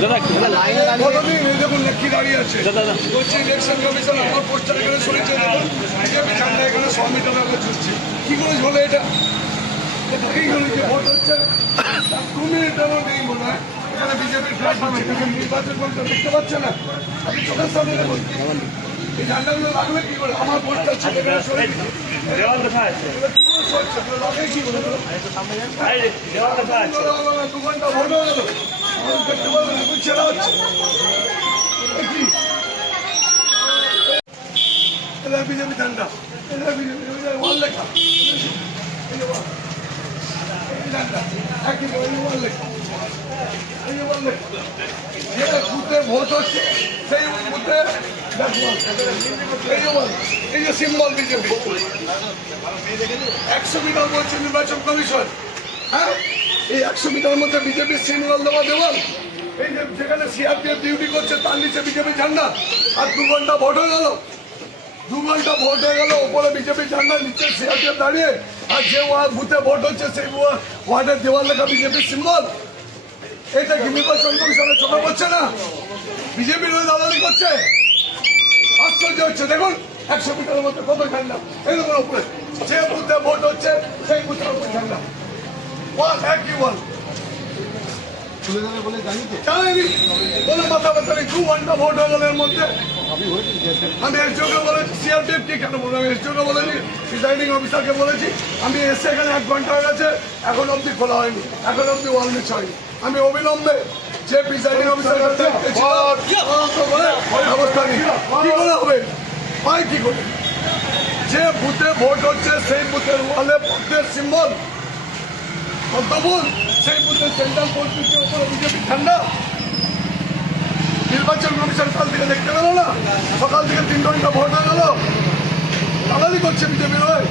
দেখুন কি দাঁড়িয়ে আছে বলছি ইলেকশন কমিশন আমার পোস্টার এখানে সরেছে দেখুন বিজেপি ঝান্ডা এখানে 100 মিটার আগে ঝুলছে কি করে ঝোলে এটা কি করে যে ভোট হচ্ছে 2 মিনিট আমার নেই মনে হয় এখানে বিজেপির ফ্ল্যাগ নির্বাচন করতে দেখতে পাচ্ছে না আপনি চোখের সামনে দেখুন এই ঝান্ডাগুলো লাগবে কি করে আমার পোস্টার ছিল এখানে সরে কি করে 2 ঘন্টা ভোট হয়ে গেল দেখতে পারবেন এখন ছেড়া হচ্ছে বিজেপি ঝান্ডা বিজেপি ওয়াল লেখা বুথে ভোট হচ্ছে সেই বুথে এই যে সিম্বল বিজেপি 100 মিটার বলছে নির্বাচন কমিশন হ্যাঁ এই 100 মিটার মধ্যে বিজেপির সিম্বল দেওয়া দেওয়াল এই যে যেখানে সিআরপিএফ ডিউটি করছে তার নিচে বিজেপি ঝান্ডা আর 2 ঘন্টা ভোট হয়ে গেল 2 ঘন্টা ভোট হয়ে গেল ওপরে বিজেপি ঝান্ডা নিচে সিআরপিএফ দাঁড়িয়ে আর যে বুথে ভোট হচ্ছে সেই ওয়ার্ডের দেওয়াল লেখা বিজেপির সিম্বল এটা কি নির্বাচন কমিশনের চোখে পড়ছে না বিজেপির ওই দালালি করছে আশ্চর্য হচ্ছে দেখুন 100 মিটারের মধ্যে কত ঝান্ডা এরকম উপরে যে বুথে ভোট হচ্ছে সেই বুথের উপরে ঝান্ডা ওয়ান একই ওয়ান জানেনি কোনো মাথা ব্যথা নেই 2 ঘন্টা ভোট হয়ে গেল এর মধ্যে আমি একজনকে বলেছি সিআরপিএফ কে কেন বলবো আমি একজনকে বলেছি প্রিসাইডিং অফিসারকে বলেছি আমি এসে এখানে 1 ঘন্টা হয়ে গেছে এখন অব্দি খোলা হয়নি এখন অব্দি ওয়াল মিস হয়নি আমি অবিলম্বে যে প্রিসাইডিং অফিসারের কাছে ব্যবস্থা নিই কি করে হবে পাই কি করে যে বুথে ভোট হচ্ছে সেই বুথের ওয়ালে ভোটের সিম্বল কর্তব্য সেই বুথের সেন্ট্রাল পোস্টের উপরে বিজেপি ঠান্ডা নির্বাচন কমিশন কাল থেকে দেখতে পেল না সকাল থেকে 3 ঘন্টা ভোট হয়ে গেল দালালি করছে বিজেপির হয়ে